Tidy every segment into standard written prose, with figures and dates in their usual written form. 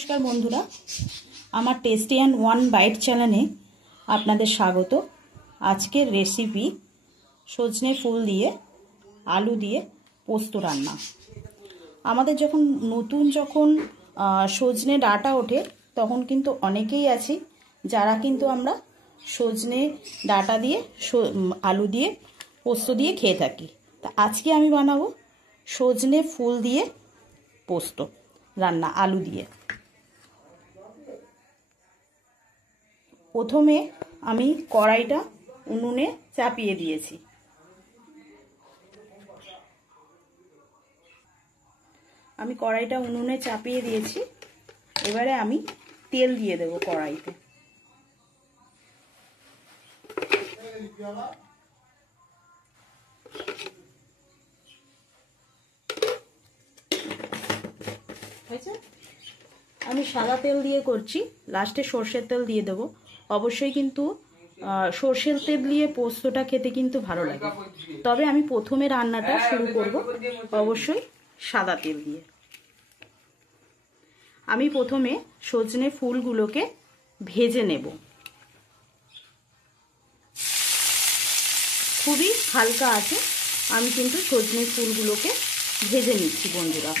नमस्कार बंधुरा आमार टेस्टी एंड वन बाइट चैनेले आपनादेर स्वागत। आजकेर रेसिपि सजने फुल दिए आलू दिए पोस्तो रान्ना। आमादेर जखन नतून जखन सजने डाटा ओठे तखन किन्तु अनेकेई आछि जारा किन्तु आमरा सजने डाटा दिए आलू दिए पोस्तो दिए खेये थाकि। ता आजके आमि बानाबो सजने फुल दिए पोस्तो रान्ना आलू दिए। प्रथमे आमी कड़ाईटा उनुने चापिए दिएছি। आमी कड़ाईटा उनुने चापिए दिएছি। एबारे आमी तेल दिए देব कड़ाईते। आमी सादा तेल दिए करছি, लास्टे सर्षेर तेल दिए देব। अवश्य किन्तु सर्षेर तेल दिए पोस्तोटा खेते किन्तु भालो लागे, तबे आमी प्रथमे रान्नाटा शुरू करब अवश्य सादा तेल दिए। आमी प्रथमे सजने फुलगुलोके भेजे नेब, खूबই হালকা আছে। আমি কিন্তু সজনে ফুলগুলোকে ভেজে নিচ্ছি বন্ধুরা।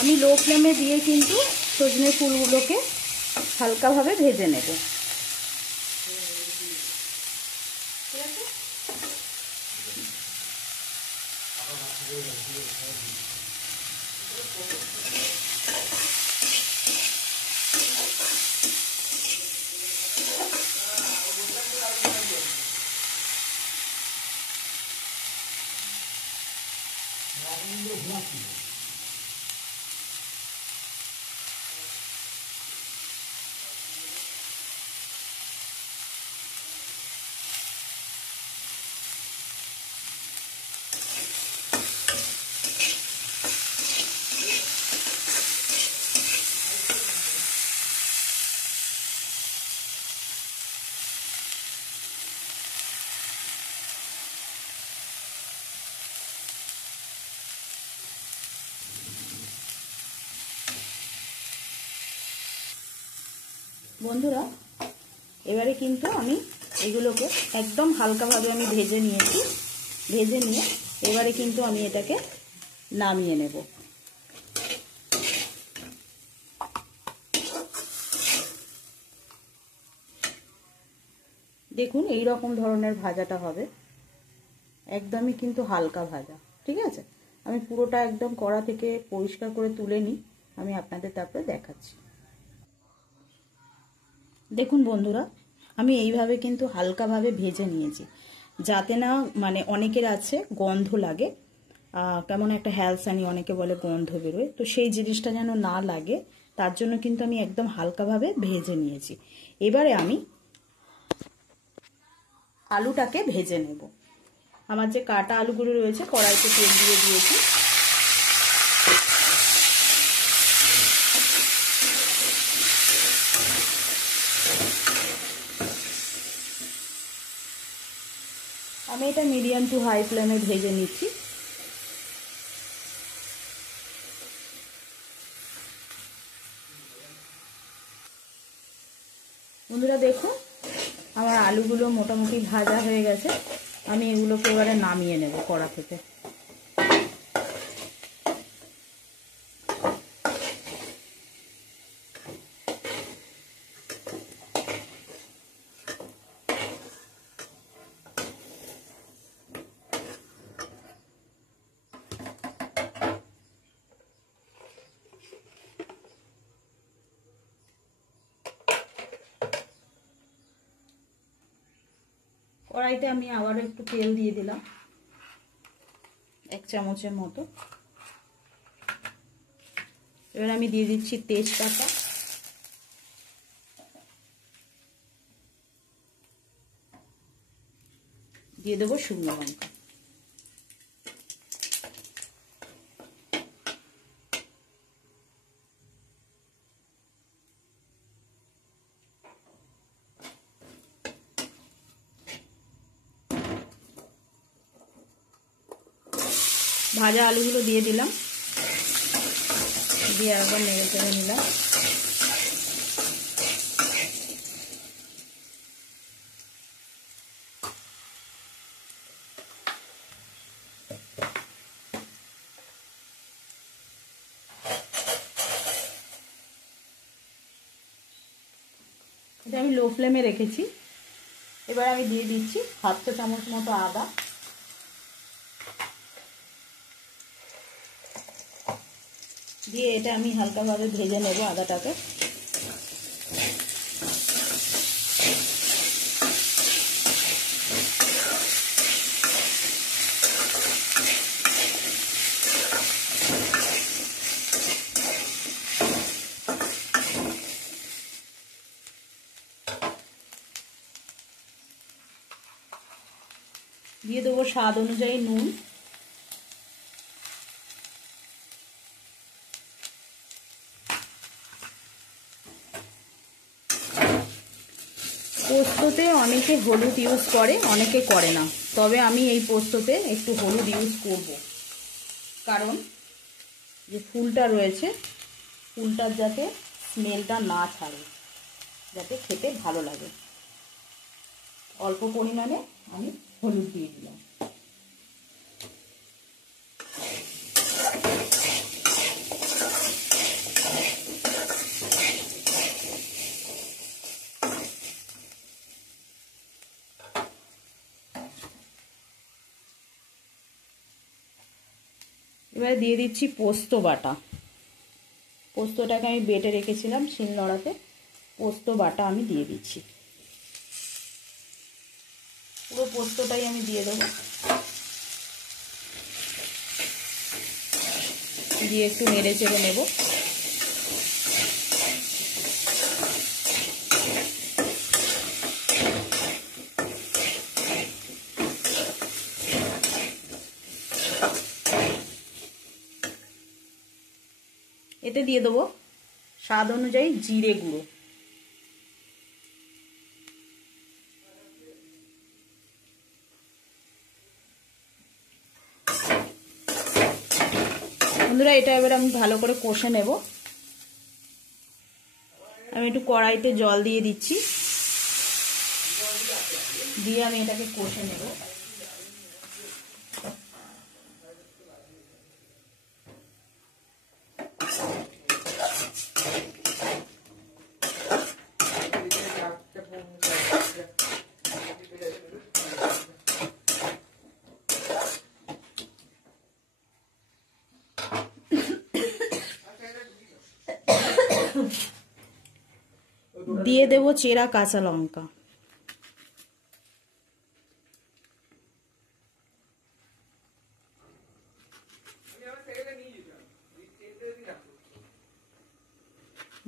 আমি লো ফ্লেমে দিয়ে কিন্তু সজনে ফুলগুলোকে হালকাভাবে ভেজে নেব। বন্ধুরা এবারে কিন্তু আমি এগুলোকে একদম হালকাভাবে আমি ভেজে নিয়েছি। ভেজে নিয়ে এবারে কিন্তু আমি এটাকে নামিয়ে নেব। দেখুন এই রকম ধরনের ভাজাটা হবে, একদমই কিন্তু হালকা ভাজা। ঠিক আছে, আমি পুরোটা একদম কড়া থেকে পরিষ্কার করে তুলে নিই, আমি আপনাদের তারপরে দেখাচ্ছি। দেখুন বন্ধুরা আমি এইভাবে কিন্তু হালকাভাবে ভেজে নিয়েছি, যাতে না মানে অনেকের আছে গন্ধ লাগে, কেমন একটা হ্যালসানি অনেকে বলে গন্ধ বেরোয়, তো সেই জিনিসটা যেন না লাগে তার জন্য কিন্তু আমি একদম হালকাভাবে ভেজে নিয়েছি। এবারে আমি আলুটাকে ভেজে নেব। আমার যে কাটা আলুগুলো রয়েছে কড়াইতে তেল দিয়ে দিয়েছি। আমি এটা মিডিয়াম টু হাই ফ্লেমে ভেজে নিচ্ছি। বন্ধুরা দেখুন আমার আলুগুলো মোটামুটি ভাজা হয়ে গেছে। আমি এগুলোকে এবারে নামিয়ে নেব কড়া থেকে। কড়াইতে আমি আবার একটু তেল দিয়ে দিলাম, 1 চামচের মতো। এবার আমি দিয়ে দিচ্ছি তেজপাতা, দিয়ে দেবো শুকনো লঙ্কা। ভাজা আলুগুলো দিয়ে দিলাম, দিয়ে একবার নেড়ে চেড়ে নিলাম। এটা আমি লো ফ্লেমে রেখেছি। এবার আমি দিয়ে দিচ্ছি হাফ চা চামচ মতো আদা, দিয়ে এটা আমি হালকাভাবে ভেজে নেব আদাটাকে। দিয়ে দেবো স্বাদ অনুযায়ী নুন, পোস্ততে অনেকে হলুদ ইউজ করে, অনেকে করে না, তবে আমি এই পোস্ততে একটু হলুদ ইউজ করব, কারণ যে ফুলটা রয়েছে ফুলটার যাতে স্মেলটা না ছাড়ে, যাতে খেতে ভালো লাগে। অল্প পরিমাণে আমি হলুদ দিয়ে দিলাম। এবারে দিয়ে দিচ্ছি পোস্ত বাটা। পোস্তটাকে আমি বেটে রেখেছিলাম শিলনোড়াতে, পোস্ত বাটা আমি দিয়ে দিচ্ছি। পুরো পোস্তটাই আমি দিয়ে দেবো, দিয়ে একটু নেড়ে চেড়ে নেব। এতে দিয়ে দেবো স্বাদ অনুযায়ী জিরে গুঁড়ো, বন্ধুরা এটা এবার আমি ভালো করে কষে নেব। আমি একটু কড়াইতে জল দিয়ে দিচ্ছি, দিয়ে আমি এটাকে কষে নেব। দিয়ে দেব চেরা কাঁচা লঙ্কা,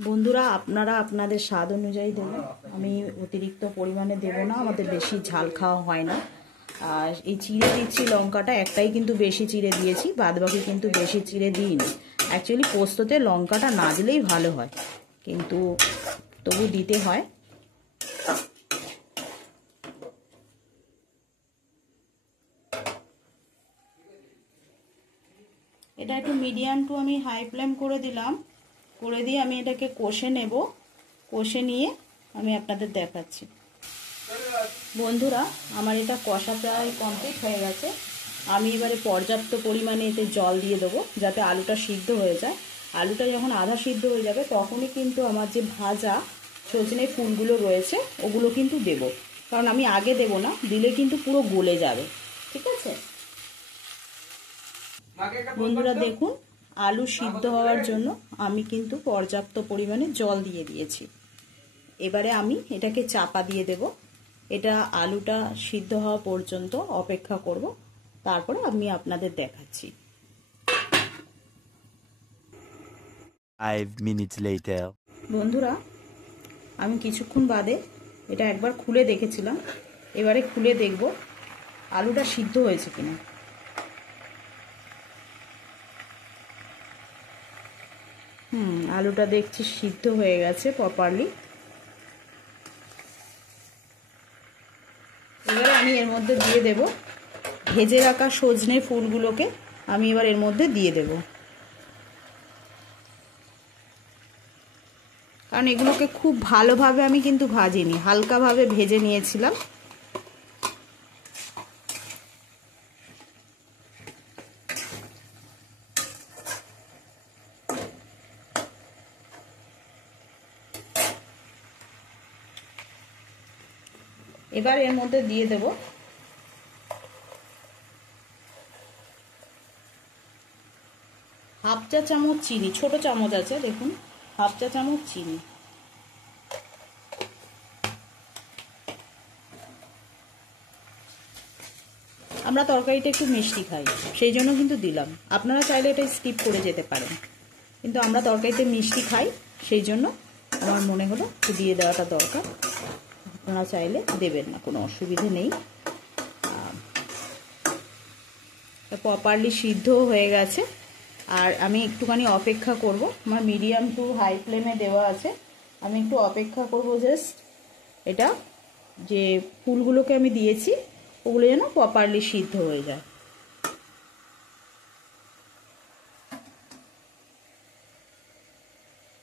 বন্ধুরা আপনারা আপনাদের স্বাদ অনুযায়ী দেবেন, আমি অতিরিক্ত পরিমাণে দেব না, আমাদের বেশি ঝাল খাওয়া হয় না। আর এই চিড়ে দিচ্ছি লঙ্কাটা, একটাই কিন্তু বেশি চিড়ে দিয়েছি, বাদবাকি কিন্তু বেশি চিড়ে দিইনি। অ্যাকচুয়ালি পোস্ততে লঙ্কাটা না দিলেই ভালো হয়, কিন্তু তবু দিতে হয়। এটা একটু মিডিয়াম টু আমি হাই ফ্লেম করে দিলাম, করে দিয়ে আমি এটাকে কষে নেব। কষে নিয়ে আমি আপনাদের দেখাচ্ছি। বন্ধুরা আমার এটা কষা প্রায় কমপ্লিট হয়ে গেছে। আমি এবারে পর্যাপ্ত পরিমাণে এতে জল দিয়ে দেবো, যাতে আলুটা সিদ্ধ হয়ে যায়। আলুটা যখন আধা সিদ্ধ হয়ে যাবে তখনই কিন্তু আমার যে ভাজা সজনে ফুলগুলো রয়েছে ওগুলো কিন্তু দেব, কারণ আমি আগে দেব না, দিলে কিন্তু পুরো গলে যাবে। ঠিক আছে বন্ধুরা, দেখুন আলু সিদ্ধ হওয়ার জন্য আমি কিন্তু পর্যাপ্ত পরিমাণে জল দিয়ে দিয়েছি। এবারে আমি এটাকে চাপা দিয়ে দেব, এটা আলুটা সিদ্ধ হওয়া পর্যন্ত অপেক্ষা করব, তারপরে আমি আপনাদের দেখাচ্ছি। 5 minutes later. বন্ধুরা আমি কিছুক্ষণ বাদে এটা একবার খুলে দেখেছিলাম, এবারে খুলে দেখব আলুটা সিদ্ধ হয়েছে কিনা। আলুটা দেখছি সিদ্ধ হয়ে গেছে প্রপারলি। এবারে আমি এর মধ্যে দিয়ে দেব ভেজে রাখা সজনে ফুলগুলোকে আমি এবার এর মধ্যে দিয়ে দেব, কারণ এগুলোকে খুব ভালোভাবে আমি কিন্তু ভাজিনি, হালকাভাবে ভেজে নিয়েছিলাম। এবার এর মধ্যে দিয়ে দেব হাফ চা চামচ চিনি, ছোট চামচ আছে দেখুন, হাফ চা চামচ চিনি। আমরা তরকারিটা একটু মিষ্টি খাই, সেই জন্য কিন্তু দিলাম। আপনারা চাইলে এটা স্কিপ করে যেতে পারেন, কিন্তু আমরা তরকারিতে মিষ্টি খাই, সেই জন্য আমার মনে হলো একটু দিয়ে দেওয়াটা দরকার। আপনারা চাইলে দেবেন না, কোনো অসুবিধে নেই। প্রপারলি সিদ্ধ হয়ে গেছে, আর আমি একটুখানি অপেক্ষা করব। আমার মিডিয়াম টু হাই ফ্লেমে দেওয়া আছে, আমি একটু অপেক্ষা করব জাস্ট এটা, যে ফুলগুলোকে আমি দিয়েছি ওগুলো যেন প্রপারলি সিদ্ধ হয়ে যায়।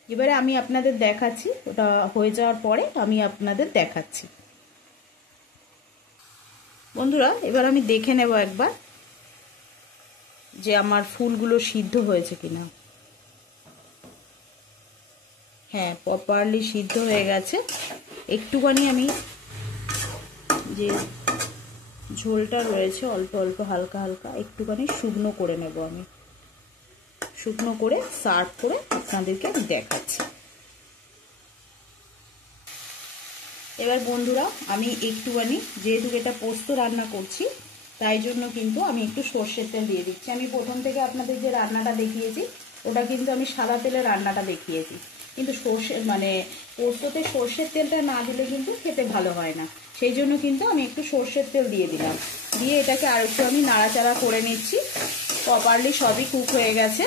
এবারে আমি আপনাদের দেখাচ্ছি, ওটা হয়ে যাওয়ার পরে আমি আপনাদের দেখাচ্ছি। বন্ধুরা, এবার আমি দেখে নেব একবার যে আমার ফুলগুলো সিদ্ধ হয়েছে কিনা। হ্যাঁ, প্রপারলি সিদ্ধ হয়ে গেছে। একটুখানি আমি যে ঝোলটা রয়েছে অল্প অল্প হালকা হালকা একটুখানি শুকনো করে নেব, আমি শুকনো করে সার্ভ করে আপনাদেরকে দেখাচ্ছি। এবার বন্ধুরা, আমি একটুখানি, যেহেতু এটা পোস্ত রান্না করছি তাই জন্য কিন্তু আমি একটু সর্ষের তেল দিয়ে দিচ্ছি। আমি প্রথম থেকে আপনাদের যে রান্নাটা দেখিয়েছি ওটা কিন্তু আমি সাদা তেলে রান্নাটা দেখিয়েছি, কিন্তু পোস্ততে সর্ষের তেলটা না দিলে কিন্তু খেতে ভালো হয় না, সেই জন্য কিন্তু আমি একটু সর্ষের তেল দিয়ে দিলাম। দিয়ে এটাকে আর একটু আমি নাড়াচাড়া করে নিচ্ছি। প্রপারলি সবই কুক হয়ে গেছে।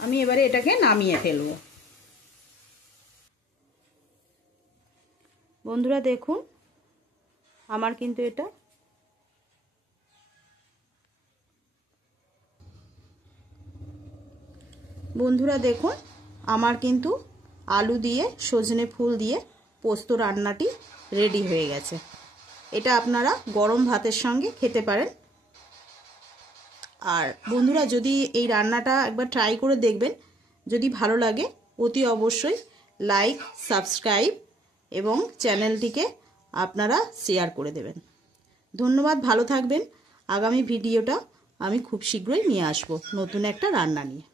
আমি এবারে এটাকে নামিয়ে ফেলবো। বন্ধুরা দেখুন, আমার কিন্তু এটা আলু দিয়ে সজনে ফুল দিয়ে পোস্ত রান্নাটি রেডি হয়ে গেছে। এটা আপনারা গরম ভাতের সঙ্গে খেতে পারেন। আর বন্ধুরা, যদি এই রান্নাটা একবার ট্রাই করে দেখবেন, যদি ভালো লাগে অতি অবশ্যই লাইক, সাবস্ক্রাইব এবং চ্যানেলটিকে আপনারা শেয়ার করে দেবেন। ধন্যবাদ, ভালো থাকবেন। আগামী ভিডিওটা আমি খুব শীঘ্রই নিয়ে আসব নতুন একটা রান্না নিয়ে।